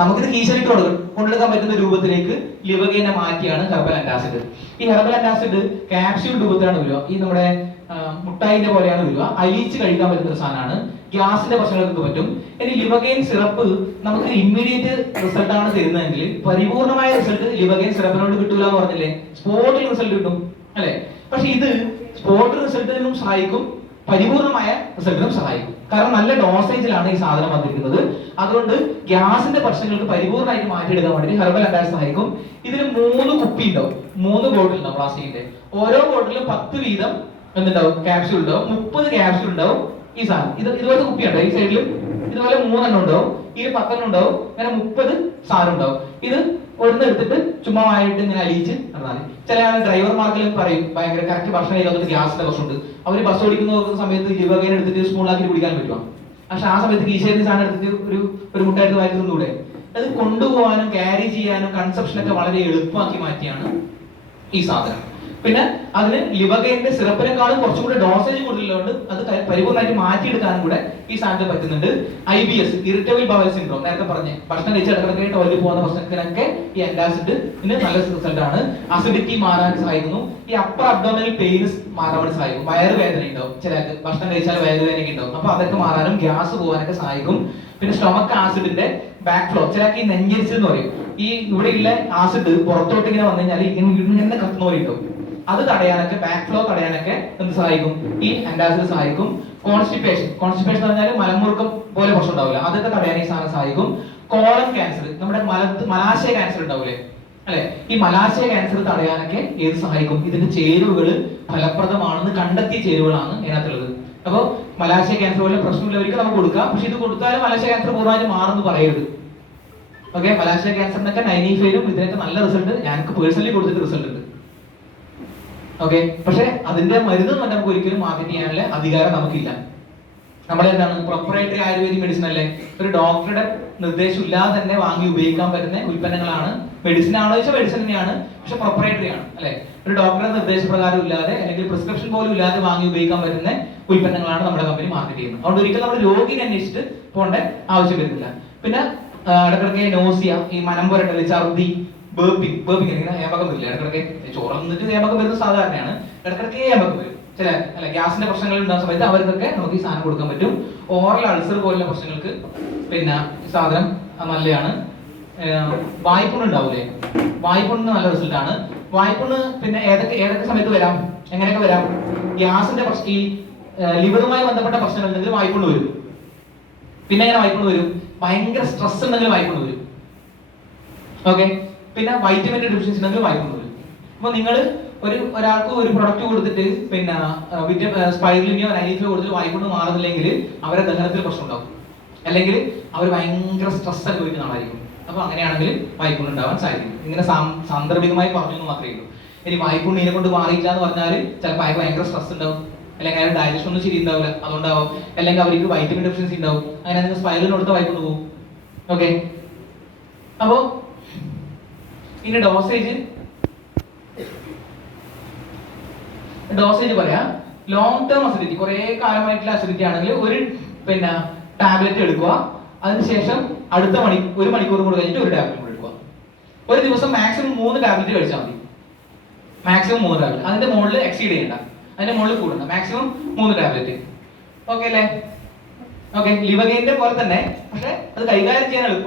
നമുക്കിത് കീശലിട്ട് കൊണ്ടെടുക്കാൻ പറ്റുന്ന രൂപത്തിലേക്ക് ലിവഗെയിനെ മാറ്റിയാണ് ഹെർബൽ ആന്റാസിഡ്. ഈ ഹെർബൽ ആന്റാസിഡ് ക്യാപ്സ്യൂൾ രൂപത്തിലാണ് വരിക. ഈ നമ്മുടെ മുട്ടായിന്റെ പോലെയാണ് വരിക. അലിയിച്ച് കഴിക്കാൻ പറ്റുന്ന ഒരു സാധനമാണ്. ഗ്യാസിന്റെ പ്രശ്നങ്ങൾക്ക് പറ്റും. ഇനി ലിവഗെയിൻ സിറപ്പ് നമുക്ക് ഇമ്മീഡിയറ്റ് റിസൾട്ട് ആണ് തരുന്നതെങ്കിൽ പരിപൂർണമായ റിസൾട്ട് ലിവഗെയിൻ സിറപ്പിനോട് കിട്ടൂല എന്ന് പറഞ്ഞില്ലേ, സ്പോട്ടിൽ റിസൾട്ട് കിട്ടും അല്ലെ. പക്ഷെ ഇത് സ്പോട്ട് റിസൾട്ടിനും സഹായിക്കും, പരിപൂർണമായ റിസൾട്ടിനും സഹായിക്കും. കാരണം നല്ല ഡോസേജിലാണ് ഈ സാധനം വന്നിരിക്കുന്നത്. അതുകൊണ്ട് ഗ്യാസിന്റെ പ്രശ്നങ്ങൾക്ക് പരിപൂർണ്ണമായിട്ട് മാറ്റിയെടുക്കാൻ വേണ്ടി ഹെർബൽ ആന്റാസിഡ് സഹായിക്കും. ഇതിൽ 3 കുപ്പി ഉണ്ടാവും, 3 ബോട്ടിൽ ഉണ്ടാവും പ്ലാസ്റ്റിക്കിന്റെ. ഓരോ ബോട്ടിലും 10 വീതം എന്തുണ്ടാവും, ക്യാപ്സ്യൂൾ ഉണ്ടാവും. 30 ക്യാപ്സ്യൂൾ ഉണ്ടാവും. ഈ സാധനം ഇതുപോലത്തെ കുപ്പി ഉണ്ടാവും. ഈ സൈഡിൽ ഇതുപോലെ 3 എണ്ണം ഉണ്ടാവും, ഈ 10 എണ്ണം ഉണ്ടാവും. അങ്ങനെ 30 സാധനം ഉണ്ടാവും. ഇത് ഒരെണ്ണം എടുത്തിട്ട് ചുമ്മാ ആയിട്ട് ഇങ്ങനെ അലിയിച്ച് നടന്നാൽ ചില ഡ്രൈവർമാർക്കെല്ലാം പറയും ഭയങ്കര കറക്റ്റ് ഭക്ഷണം കഴിക്കാത്ത ഗ്യാസിന്റെ പ്രശ്നമുണ്ട്. അവര് ബസ് ഓടിക്കുന്ന സമയത്ത് ലിവഗെയിൻ എടുത്തിട്ട് സ്പൂണാക്കി കുടിക്കാൻ പറ്റുമോ? പക്ഷെ ആ സമയത്ത് കീശേരി സാധനം എടുത്തിട്ട് ഒരു മുട്ടായിട്ട് വാരി തിന്നൂടെ? അത് കൊണ്ടുപോകാനും ക്യാരി ചെയ്യാനും കൺസപ്ഷനൊക്കെ വളരെ എളുപ്പമാക്കി മാറ്റിയാണ് ഈ സാധനം. പിന്നെ അതിന് ലിവഗെയിന്റെ സിറപ്പിനെക്കാളും കുറച്ചും കൂടെ ഡോസേജ് കൂടുതലുണ്ട്. അത് പരിപൂർണ്ണമായിട്ട് മാറ്റിയെടുക്കാനും കൂടെ ഈ സാധനം പറ്റുന്നുണ്ട്. IBS, ഇറിറ്റബിൾ ബവൽ സിൻഡ്രോം, നേരത്തെ പറഞ്ഞ് ഭക്ഷണം കഴിച്ച് ഇടക്കിടക്കായിട്ട് ടോയ്ലറ്റിൽ പോകുന്ന പ്രശ്നത്തിനൊക്കെ ഈ ആന്റാസിഡ് നല്ല റിസൾട്ട് ആണ്. അസിഡിറ്റി മാറാൻ സഹായിക്കുന്നു. ഈ അപ്പർ അബ്ഡോമിനൽ പെയിൻസ് മാറാൻ വേണ്ടി സഹായിക്കും. വയറുവേദന ഉണ്ടാവും ചിലർക്ക്, ഭക്ഷണം കഴിച്ചാൽ വയറുവേദനയൊക്കെ ഉണ്ടാവും. അപ്പൊ അതൊക്കെ മാറാനും ഗ്യാസ് പോകാനൊക്കെ സഹായിക്കും. പിന്നെ സ്റ്റൊമക് ആസിഡിന്റെ ബാക്ക് ഫ്ലോ, ചിലർക്ക് ഈ നെഞ്ചരിച്ചിൽ എന്ന് പറയും. ഈ ഇവിടെയുള്ള ആസിഡ് പുറത്തോട്ട് ഇങ്ങനെ വന്നു കഴിഞ്ഞാൽ ഇങ്ങനെ കത്തുന്ന പോലെ ഉണ്ടാവും. അത് തടയാനൊക്കെ, ബാക്ക് ഫ്ലോ തടയാനൊക്കെ എന്ത് സഹായിക്കും, ഈ ആന്റാസിഡ് സഹായിക്കും. കോൺസ്റ്റിപ്പേഷൻ എന്ന് പറഞ്ഞാൽ മലമുറുക്കം പോലെ പ്രശ്നം ഉണ്ടാവില്ല, അതൊക്കെ തടയാൻ ഈ സാധനം സഹായിക്കും. കോളൻ ക്യാൻസർ, നമ്മുടെ മലാശയ ക്യാൻസർ ഉണ്ടാവില്ലേ അല്ലെ, ഈ മലാശയ ക്യാൻസർ തടയാനൊക്കെ ഏത് സഹായിക്കും. ഇതിന്റെ ചേരുവകൾ ഫലപ്രദമാണെന്ന് കണ്ടെത്തിയ ചേരുവകളാണ് ഇതിനകത്തുള്ളത്. അപ്പോൾ മലാശയ ക്യാൻസർ പോലെ പ്രശ്നമുള്ളവർക്ക് നമുക്ക് കൊടുക്കാം. പക്ഷെ ഇത് കൊടുത്താലും മലാശയ ക്യാൻസർ പൂർണ്ണമായിട്ട് മാറുന്നു പറയരുത്. ഓക്കെ, മലാശയ ക്യാൻസറിനൊക്കെ 95-ലും ഇതിനൊക്കെ നല്ല റിസൾട്ട് ഞങ്ങൾക്ക് പേഴ്സണലി കൊടുത്തിട്ട് റിസൾട്ട് ഉണ്ട്. ഓക്കെ, പക്ഷെ അതിന്റെ മരുന്ന് നമുക്ക് ഒരിക്കലും മാർക്കറ്റ് ചെയ്യാനുള്ള അധികാരം നമുക്കില്ല. നമ്മളെന്താണ്, പ്രൊപ്പറേറ്ററി ആയുർവേദിക് മെഡിസിൻ അല്ലേ, ഒരു ഡോക്ടറുടെ നിർദ്ദേശം ഇല്ലാതെ തന്നെ വാങ്ങി ഉപയോഗിക്കാൻ പറ്റുന്ന ഉൽപ്പന്നങ്ങളാണ്. മെഡിസിൻ ആണോ ചോദിച്ചാൽ മെഡിസിൻ തന്നെയാണ്, പക്ഷെ പ്രൊപ്പറേറ്ററി ആണ് അല്ലെ. ഒരു ഡോക്ടറുടെ നിർദ്ദേശപ്രകാരം ഇല്ലാതെ അല്ലെങ്കിൽ പ്രിസ്ക്രിപ്ഷൻ പോലും ഇല്ലാതെ വാങ്ങി ഉപയോഗിക്കാൻ പറ്റുന്ന ഉൽപ്പന്നങ്ങളാണ് നമ്മുടെ കമ്പനി മാർക്കറ്റ് ചെയ്യുന്നത്. അതുകൊണ്ട് ഒരിക്കലും നമ്മൾ രോഗിനെ അന്വേഷിച്ചിട്ട് പോകേണ്ട ആവശ്യം വരുന്നില്ല. പിന്നെ ഇടക്കിടക്ക് നോസിയ, ഈ മനം പുരട്ടല്, ഛർദി, ബേർപ്പിംഗ് ഇങ്ങനെ ഏമ്പക്കം വരില്ല ഇടക്കിടക്ക്. ചോറ് നിന്നിട്ട് ഏമ്പക്കം വരുന്നത് സാധാരണയാണ്. ഇടക്കിടക്ക് ഏമ്പക്കം വരും ചില അല്ല, ഗ്യാസിന്റെ പ്രശ്നങ്ങൾ ഉണ്ടാകുന്ന സമയത്ത് അവർക്കൊക്കെ നമുക്ക് ഈ സാധനം കൊടുക്കാൻ പറ്റും. ഓറൽ അൾസർ പോലുള്ള പ്രശ്നങ്ങൾക്ക് പിന്നെ ഈ സാധനം നല്ലതാണ്. വായ്പുണ്ണ് ഉണ്ടാവൂലേ, വായ്പുണ്ണിന് നല്ല റിസൾട്ട് ആണ്. വായ്പുണ്ണ് പിന്നെ ഏതൊക്കെ സമയത്ത് വരാം, എങ്ങനെയൊക്കെ വരാം? ഗ്യാസിന്റെ ഈ ലിവറുമായി ബന്ധപ്പെട്ട പ്രശ്നങ്ങൾ ഉണ്ടെങ്കിൽ വായ്പുണ്ണ് വരും. പിന്നെ എങ്ങനെ വായ്പുണ്ണ് വരും? ഭയങ്കര സ്ട്രെസ് ഉണ്ടെങ്കിൽ വായ്പുണ്ണ് വരും. ഓക്കെ, പിന്നെ വൈറ്റമിൻ ഡെഫിഷ്യൻസി ഉണ്ടെങ്കിൽ വായ്പുണ്ണ് വരും. അപ്പൊ നിങ്ങൾ ഒരാൾക്ക് ഒരു പ്രൊഡക്റ്റ് കൊടുത്തിട്ട് പിന്നെ സ്പൈറലിനെയോ നൈലിഫോ കൊടുത്തിട്ട് വായ്പുണ്ണ് മാറുന്നില്ലെങ്കിൽ അവരെ ദഹനത്തിൽ പ്രശ്നം ഉണ്ടാവും, അല്ലെങ്കിൽ അവർ ഭയങ്കര സ്ട്രെസ് അനുഭവിക്കുന്ന ആളായിരിക്കും. അപ്പൊ അങ്ങനെയാണെങ്കിൽ വായ്പുണ്ണ് ഉണ്ടാവാൻ സാധിക്കും. ഇങ്ങനെ സാന്ദർഭികമായി പറഞ്ഞു മാത്രമേ ഉള്ളൂ. ഇനി വായ്പുണ്ണിനെ കൊണ്ട് മാറിയില്ല എന്ന് പറഞ്ഞാൽ ചിലപ്പോൾ അയാൾക്ക് ഭയങ്കര സ്ട്രെസ് ഉണ്ടാവും, അല്ലെങ്കിൽ അയാൾ ഡയജഷൻ ഒന്നും ശരി ഉണ്ടാവില്ല, അതുകൊണ്ടാവും. അല്ലെങ്കിൽ അവർക്ക് വൈറ്റമിൻ ഡെഫിഷ്യൻസി ഉണ്ടാവും, അങ്ങനെ നിങ്ങൾ സ്പൈറലിന് കൊടുത്ത വായ്പുണ്ണ് പോകും. ഓക്കെ, അപ്പോ ഇനി ഡോസേജ് പറയാം. ലോങ് ടേം അസിഡിറ്റി, കുറെ കാലമായിട്ടുള്ള അസിഡിറ്റി ആണെങ്കിൽ ഒരു പിന്നെ ടാബ്ലറ്റ് എടുക്കുക. അതിനുശേഷം അടുത്ത ഒരു മണിക്കൂർ കൂടെ കഴിഞ്ഞിട്ട് ഒരു ടാബ്ലറ്റ് കൂടെ എടുക്കുക. ഒരു ദിവസം മാക്സിമം 3 ടാബ്ലറ്റ് കഴിച്ചാൽ മതി. മാക്സിമം 3 ടാബ്ലറ്റ്, അതിന്റെ മുകളിൽ എക്സീഡ് ചെയ്യണ്ട, അതിന്റെ മുകളിൽ കൂടണ്ട. Maximum 3 tablet. ഓക്കെ അല്ലേ? ഓക്കെ, ലിവഗെയിന്റെ പോലെ തന്നെ, പക്ഷെ അത് കൈകാര്യം ചെയ്യാൻ എളുപ്പം.